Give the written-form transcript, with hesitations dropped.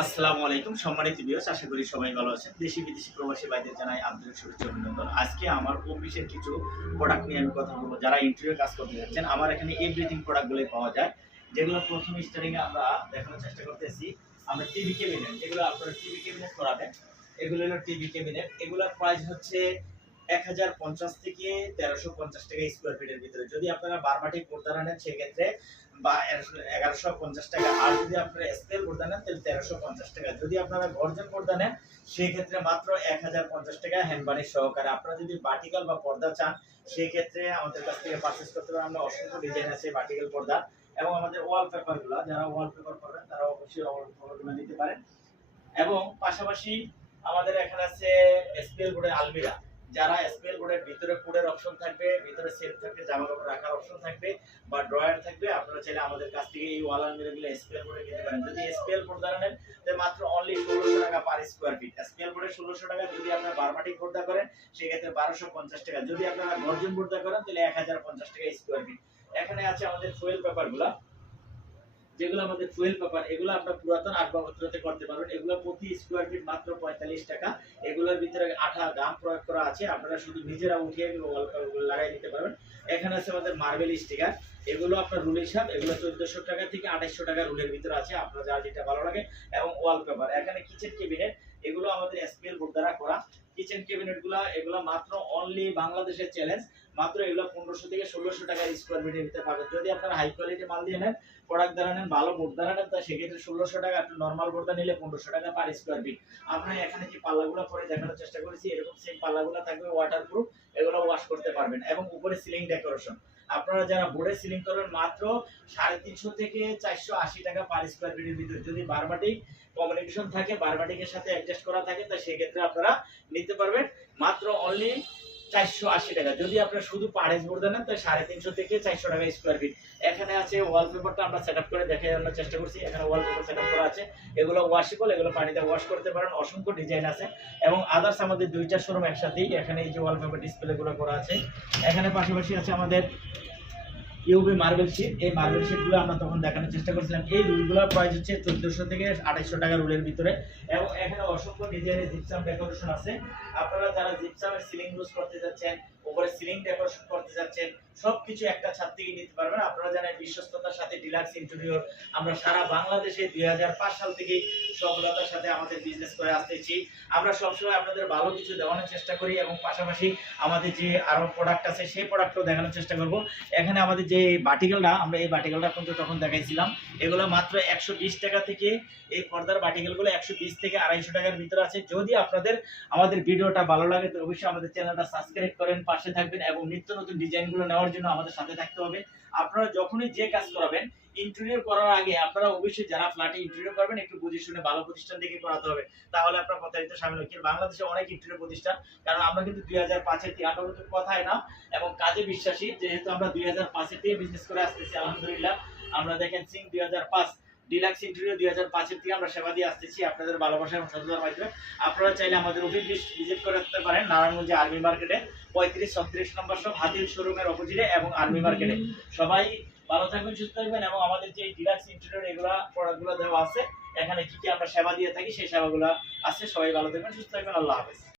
আসসালামু আলাইকুম সম্মানিত ভিউয়ার্স, আশা করি সবাই ভালো আছেন। দেশি বিদেশি প্রবাসী ভাইদের জানাই আন্তরিক শুভেচ্ছা ও অভিনন্দন। আজকে আমার অফিসের কিছু প্রোডাক্ট নিয়ে আমি কথা বলবো। যারা ইন্টেরিয়র কাজ করতে যাচ্ছেন, আমার এখানে এভরিথিং প্রোডাক্টগুলোই পাওয়া যায়। যেগুলো প্রথম স্টার্টিং এ আমরা দেখানোর চেষ্টা করতেছি। আমরা টিভি ক্যাবিনেট, যেগুলো আপনারা টিভি ক্যাবিনেট করাবেন, এগুলো হলো টিভি ক্যাবিনেট। এগুলোর প্রাইস হচ্ছে 1050 থেকে 1350 টাকা স্কয়ার ফিটের ভিতরে। যদি আপনারা বারমাটি পর্দা নেন সেক্ষেত্রে বা 1150 টাকা, আর যদি আপনারা স্কেল পর্দা নেন তাহলে 1350 টাকা। যদি আপনারা গর্জন পর্দা নেন সেই ক্ষেত্রে মাত্র 1050 টাকা হ্যান্ড বানিশ সহকারে। আপনারা যদি ভার্টিক্যাল বা পর্দা চান সেই ক্ষেত্রে আমাদের কাছ থেকে পারচেজ করতে পারেন। আমরা অসংখ্য ডিজাইন আছে ভার্টিক্যাল পর্দা, এবং আমাদের ওয়ালপেপারগুলো, যারা ওয়ালপেপার করবেন তারা অবশ্যই ওয়ালপেপারগুলো নিতে পারেন। এবং পাশাপাশি আমাদের এখানে আছে স্পেল বোর্ডের আলমিরা। যারা স্পেল বোর্ডের ভিতরে কোডের অপশন থাকবে, ভিতরে সেলফ থাকবে, জামা কাপড় রাখার অপশন থাকবে বা ড্রয়ার থাকবে, আপনারা চাইলে আমাদের কাছ থেকে এই ওয়াল আলমিরাগুলো স্পেল বোর্ডে নিতে পারেন। যদি স্পেল বোর্ড নেন তাহলে মাত্র অনলি 1600 টাকা পার স্কয়ার ফিট। স্পেল বোর্ডে 1600 টাকা। যদি আপনারা বারমাটিক পর্দা করেন সেক্ষেত্রে 1250 টাকা। যদি আপনারা গর্জন পর্দা করেন তাহলে 1050 টাকা স্কয়ার ফিট। এখানে আছে আমাদের ফুয়েল পেপারগুলো, যেগুলো আমাদের ফুয়েল পেপার, এগুলো আপনারা পুরাতন আসবাবপত্রতে করতে পারবেন। এগুলো প্রতি স্কয়ার ফিট মাত্র 45 টাকা। এগুলোর ভিতরে আঠা গাম প্রয়োগ করা আছে, আপনারা শুধু নিজেরা উঠিয়ে লাগাই দিতে পারবেন। এখানে আছে আমাদের মার্বেল স্টিকার, এগুলো আপনার রুল হিসাব, এগুলো 1400 টাকা থেকে 2800 টাকা রুলের ভিতরে আছে, আপনার যার যেটা ভালো লাগে। এবং ওয়ালপেপার, এখানে কিচেন ক্যাবিনেট, এগুলো আমাদের এসপিএল বোর্ড দ্বারা করা কিচেন ক্যাবিনেটগুলো। এগুলো মাত্র অনলি বাংলাদেশের চ্যালেঞ্জ, মাত্র এগুলো 1500 থেকে 1600 টাকা স্কয়ার ফিটের ভিতরে পাবেন। যদি আপনারা হাই কোয়ালিটি মাল দিয়ে নেন, প্রোডাক্ট দ্বারা নেন, ভালো বোর্ড দ্বারা নেন, তাই সেক্ষেত্রে 1600 টাকা। একটু নরমাল বোর্ডটা নিলে 1500 টাকা পার স্কয়ার ফিট। আমরা এখানে যে পাল্লাগুলো পরে দেখানোর চেষ্টা করেছি, এরকম সেম পাল্লাগুলো থাকবে ওয়াটারপ্রুফ, এগুলো ওয়াশ করতে পারবেন। এবং উপরে সিলিং ডেকোরেশন, আপনারা যারা বোর্ডে সিলিং করবেন মাত্র 350 থেকে 480 টাকা পার স্কয়ার ফিটের ভিতরে। যদি বারবাটিক কমিউনিকেশন থাকে, বারবাটিকের সাথে অ্যাডজাস্ট করা থাকে, তাই সেক্ষেত্রে আপনারা নিতে পারবেন মাত্র অনলি 480 টাকা। যদি আপনারা শুধু পারেজ বোর্ড নেন তাহলে 350 থেকে 400 টাকা স্কয়ার ফিট। এখানে আছে ওয়ালপেপারটা, আমরা সেটআপ করে দেখানোর চেষ্টা করছি। এখানে ওয়ালপেপার সেটআপ করা আছে, এগুলো ওয়াশেবল, এগুলো পানিতে ওয়াশ করতে পারেন। অসংখ্য ডিজাইন আছে এবং আদার্স আমাদের দুইটা শোরুম একসাথেই। এখানে এই যে ওয়ালপেপার ডিসপ্লে গুলো করা আছে। এখানে পাশাপাশি আছে আমাদের ইউভি মার্বেল শীট। এই মার্বেল শীটগুলো আমরা তখন দেখানোর চেষ্টা করছিলাম। এই রুলগুলোর প্রাইস হচ্ছে 1400 থেকে 2800 টাকা রুলের ভিতরে। এবং এখানে অসংখ্য ডিজাইনের জিপসাম ডেকোরেশন আছে। আপনারা যারা জিপসামের সিলিং ইউজ করতে যাচ্ছেন, উপরে সিলিং ডেকোরেশন করতে যাচ্ছেন, সবকিছু একটা ছাদ থেকে নিতে পারবেন। আপনারা জানেন বিশ্বস্ততার সাথে ডিলাক্স ইন্টেরিয়র আমরা সারা বাংলাদেশে 2005 সাল থেকে সফলতার সাথে আমাদের বিজনেস করে আসতেছি। আমরা সবসময় আপনাদের ভালো কিছু দেওয়ানোর চেষ্টা করি এবং পাশাপাশি আমাদের যে আরো প্রোডাক্ট আছে সেই প্রোডাক্টও দেখানোর চেষ্টা করব। এখানে আমাদের যে বাটিকেলটা, আমরা এই বাটিকেলটা কিন্তু তখন দেখাইছিলাম, এগুলো মাত্র 120 টাকা থেকে, এই পর্দার বাটিকেলগুলো 120 থেকে 250 টাকার ভিতরে আছে। যদি আপনাদের আমাদের ভিডিওটা ভালো লাগে তো অবশ্যই আমাদের চ্যানেলটা সাবস্ক্রাইব করেন, পাশে থাকবেন এবং নিত্য নতুন ডিজাইনগুলো নেওয়ার জন্য আমাদের সাথে থাকতে হবে। আপনারা যখনই যে কাজ করাবেন, ইন্টেরিয়র করার আগে আপনারা অবশ্যই যারা ফ্ল্যাটে ইন্টেরিয়র করবেন একটু বুঝে শুনে ভালো প্রতিষ্ঠান থেকে করাতে হবে, তাহলে আপনার প্রতারিত সামিল হবে। কিন্তু বাংলাদেশে অনেক ইন্টেরিয়র প্রতিষ্ঠান, কারণ আমরা কিন্তু 2005-এর তিয়াত্তর কথায় না এবং কাজে বিশ্বাসী। যেহেতু আমরা 2005-এর থেকে বিজনেস করে আসতেছি আলহামদুলিল্লাহ। আমরা দেখেন সিং 2005, ডিলাক্স ইন্টেরিয়র 2005-এর থেকে আমরা সেবা দিয়ে আসতেছি আপনাদের ভালোবাসা এবং সততার মাধ্যমে। আপনারা চাইলে আমাদের অফিস ভিজিট করতে পারেন নারায়ণগঞ্জে আর্মি মার্কেটে 35-36 নম্বর সব হাতির শোরুমের অপোজিটে এবং আর্মি মার্কেটে। সবাই ভালো থাকবেন, সুস্থ থাকবেন। এবং আমাদের যে ডিলাক্স ইন্টেরিয়র এগুলা প্রোডাক্টগুলো দেওয়া আছে, এখানে কি কি আমরা সেবা দিয়ে থাকি সেই সেবাগুলো আছে। সবাই ভালো থাকবেন, সুস্থ থাকবেন। আল্লাহ হাফেজ।